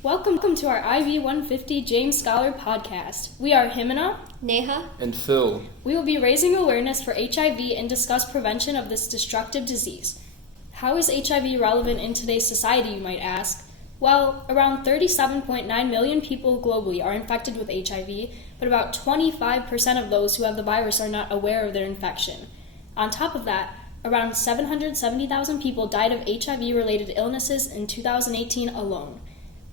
Welcome to our IV 150 James Scholar podcast. We are Himana, Neha, and Phil. We will be raising awareness for HIV and discuss prevention of this destructive disease. How is HIV relevant in today's society, you might ask? Well, around 37.9 million people globally are infected with HIV, but about 25% of those who have the virus are not aware of their infection. On top of that, around 770,000 people died of HIV-related illnesses in 2018 alone.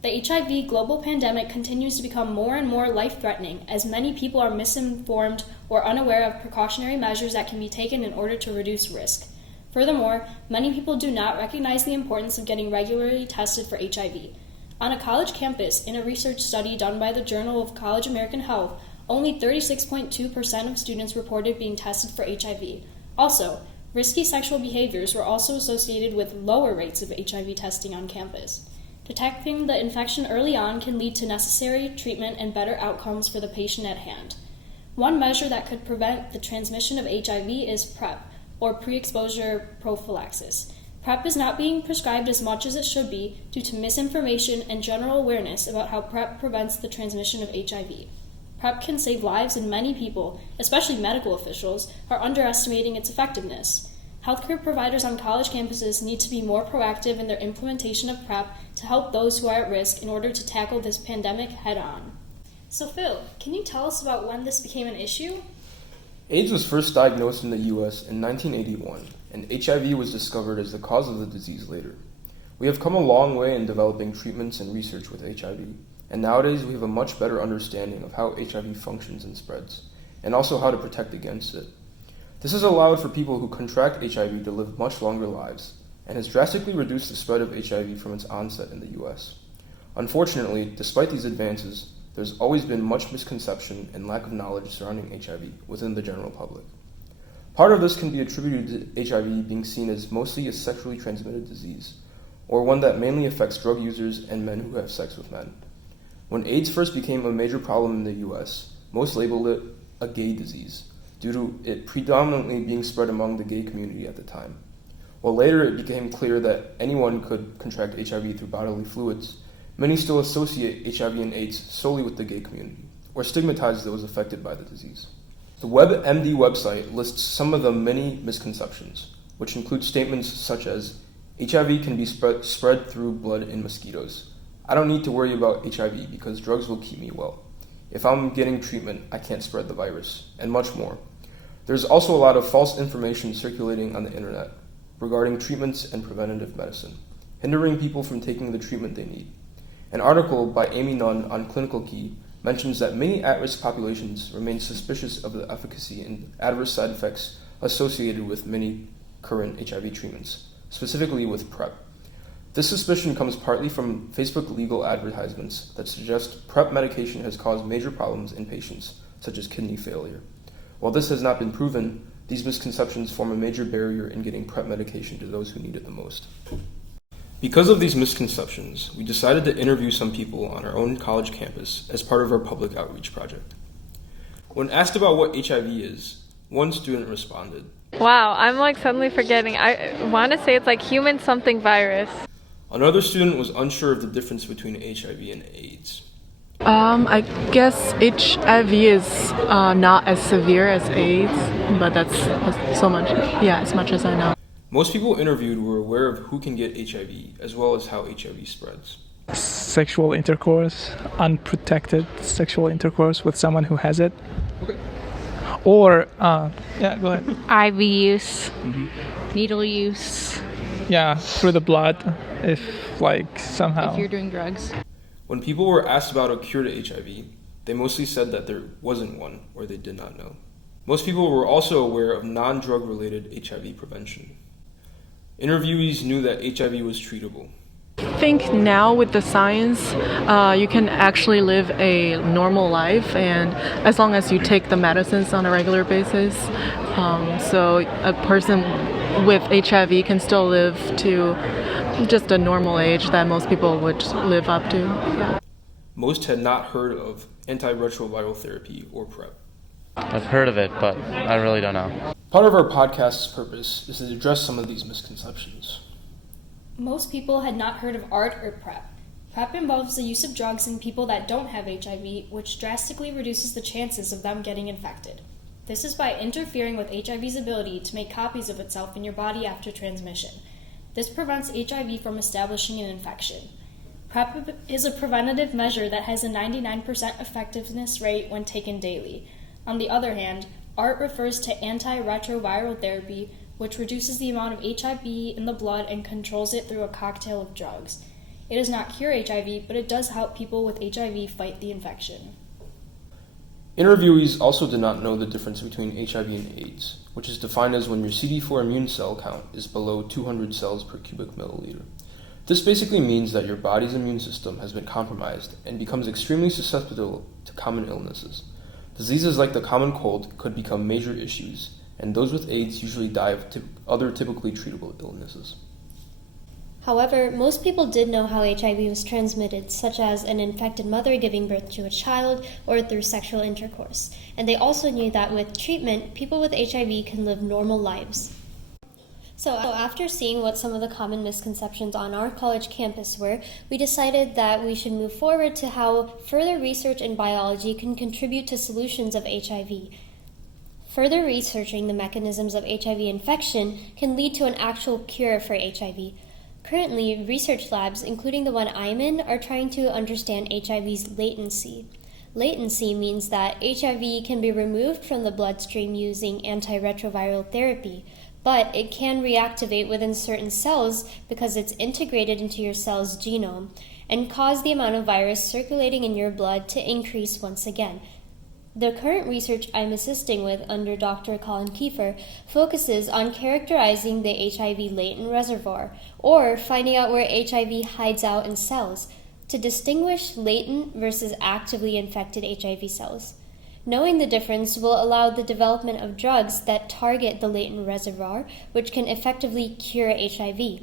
The HIV global pandemic continues to become more and more life-threatening as many people are misinformed or unaware of precautionary measures that can be taken in order to reduce risk. Furthermore, many people do not recognize the importance of getting regularly tested for HIV. On a college campus, in a research study done by the Journal of College American Health, only 36.2% of students reported being tested for HIV. Also, risky sexual behaviors were also associated with lower rates of HIV testing on campus. Detecting the infection early on can lead to necessary treatment and better outcomes for the patient at hand. One measure that could prevent the transmission of HIV is PrEP, or pre-exposure prophylaxis. PrEP is not being prescribed as much as it should be due to misinformation and general awareness about how PrEP prevents the transmission of HIV. PrEP can save lives, and many people, especially medical officials, are underestimating its effectiveness. Healthcare providers on college campuses need to be more proactive in their implementation of PrEP to help those who are at risk in order to tackle this pandemic head-on. So Phil, can you tell us about when this became an issue? AIDS was first diagnosed in the U.S. in 1981, and HIV was discovered as the cause of the disease later. We have come a long way in developing treatments and research with HIV, and nowadays we have a much better understanding of how HIV functions and spreads, and also how to protect against it. This has allowed for people who contract HIV to live much longer lives, and has drastically reduced the spread of HIV from its onset in the U.S. Unfortunately, despite these advances, there's always been much misconception and lack of knowledge surrounding HIV within the general public. Part of this can be attributed to HIV being seen as mostly a sexually transmitted disease, or one that mainly affects drug users and men who have sex with men. When AIDS first became a major problem in the U.S., most labeled it a gay disease, due to it predominantly being spread among the gay community at the time. While later it became clear that anyone could contract HIV through bodily fluids, many still associate HIV and AIDS solely with the gay community, or stigmatize those affected by the disease. The WebMD website lists some of the many misconceptions, which include statements such as, HIV can be spread through blood in mosquitoes. I don't need to worry about HIV because drugs will keep me well. If I'm getting treatment, I can't spread the virus, and much more. There's also a lot of false information circulating on the internet regarding treatments and preventative medicine, hindering people from taking the treatment they need. An article by Amy Nunn on Clinical Key mentions that many at-risk populations remain suspicious of the efficacy and adverse side effects associated with many current HIV treatments, specifically with PrEP. This suspicion comes partly from Facebook legal advertisements that suggest PrEP medication has caused major problems in patients, such as kidney failure. While this has not been proven, these misconceptions form a major barrier in getting PrEP medication to those who need it the most. Because of these misconceptions, we decided to interview some people on our own college campus as part of our public outreach project. When asked about what HIV is, one student responded, Wow, I'm suddenly forgetting. I want to say it's human something virus. Another student was unsure of the difference between HIV and AIDS. I guess HIV is not as severe as AIDS, but that's so much, as much as I know. Most people interviewed were aware of who can get HIV, as well as how HIV spreads. Sexual intercourse, unprotected sexual intercourse with someone who has it. Okay. Or, go ahead. IV use, needle use. Yeah, through the blood, if somehow. If you're doing drugs. When people were asked about a cure to HIV, they mostly said that there wasn't one, or they did not know. Most people were also aware of non-drug related HIV prevention. Interviewees knew that HIV was treatable. I think now with the science, you can actually live a normal life, and as long as you take the medicines on a regular basis, so a person with HIV can still live to just a normal age that most people would live up to. Yeah. Most had not heard of antiretroviral therapy or PrEP. I've heard of it, but I really don't know. Part of our podcast's purpose is to address some of these misconceptions. Most people had not heard of ART or PrEP. PrEP involves the use of drugs in people that don't have HIV, which drastically reduces the chances of them getting infected. This is by interfering with HIV's ability to make copies of itself in your body after transmission. This prevents HIV from establishing an infection. PrEP is a preventative measure that has a 99% effectiveness rate when taken daily. On the other hand, ART refers to antiretroviral therapy, which reduces the amount of HIV in the blood and controls it through a cocktail of drugs. It does not cure HIV, but it does help people with HIV fight the infection. Interviewees also did not know the difference between HIV and AIDS, which is defined as when your CD4 immune cell count is below 200 cells per cubic milliliter. This basically means that your body's immune system has been compromised and becomes extremely susceptible to common illnesses. Diseases like the common cold could become major issues, and those with AIDS usually die of other typically treatable illnesses. However, most people did know how HIV was transmitted, such as an infected mother giving birth to a child or through sexual intercourse. And they also knew that with treatment, people with HIV can live normal lives. So after seeing what some of the common misconceptions on our college campus were, we decided that we should move forward to how further research in biology can contribute to solutions of HIV. Further researching the mechanisms of HIV infection can lead to an actual cure for HIV. Currently, research labs, including the one I'm in, are trying to understand HIV's latency. Latency means that HIV can be removed from the bloodstream using antiretroviral therapy, but it can reactivate within certain cells because it's integrated into your cell's genome and cause the amount of virus circulating in your blood to increase once again. The current research I'm assisting with under Dr. Colin Kiefer focuses on characterizing the HIV latent reservoir, or finding out where HIV hides out in cells, to distinguish latent versus actively infected HIV cells. Knowing the difference will allow the development of drugs that target the latent reservoir, which can effectively cure HIV.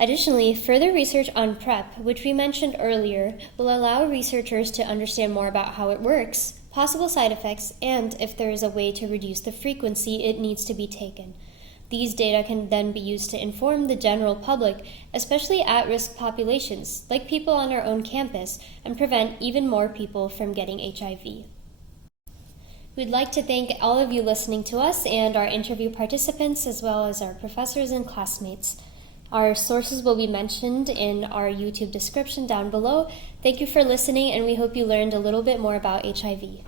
Additionally, further research on PrEP, which we mentioned earlier, will allow researchers to understand more about how it works, possible side effects, and if there is a way to reduce the frequency it needs to be taken. These data can then be used to inform the general public, especially at-risk populations, like people on our own campus, and prevent even more people from getting HIV. We'd like to thank all of you listening to us and our interview participants, as well as our professors and classmates. Our sources will be mentioned in our YouTube description down below. Thank you for listening, and we hope you learned a little bit more about HIV.